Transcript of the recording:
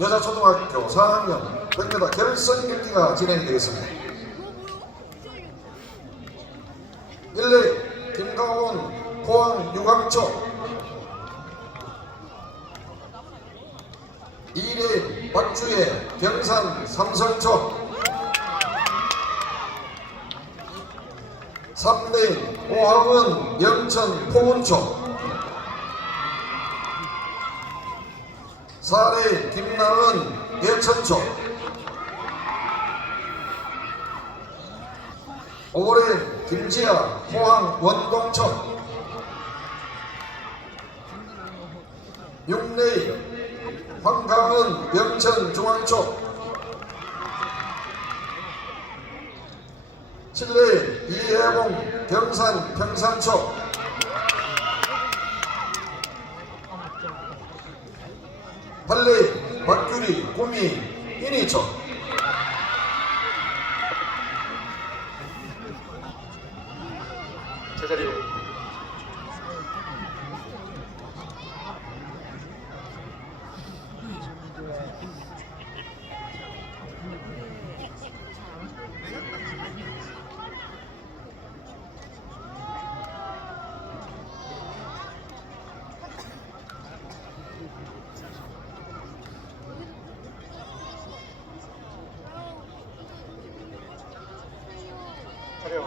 여자 초등학교 4학년. 100m 결선 경기가 진행이 되겠습니다. 1레 김가온 포항 유광초. 2레 박주혜 경산 삼성초. 3레 오하은 영천 포문초 4레 김나은 예천초. 5레 김지아 포항 원동초 6레 황강은 영천 중앙초. 7레 이해봉 경산 평산초 발레인, 박규리, 구미, 이니처. 제자리로. 没有。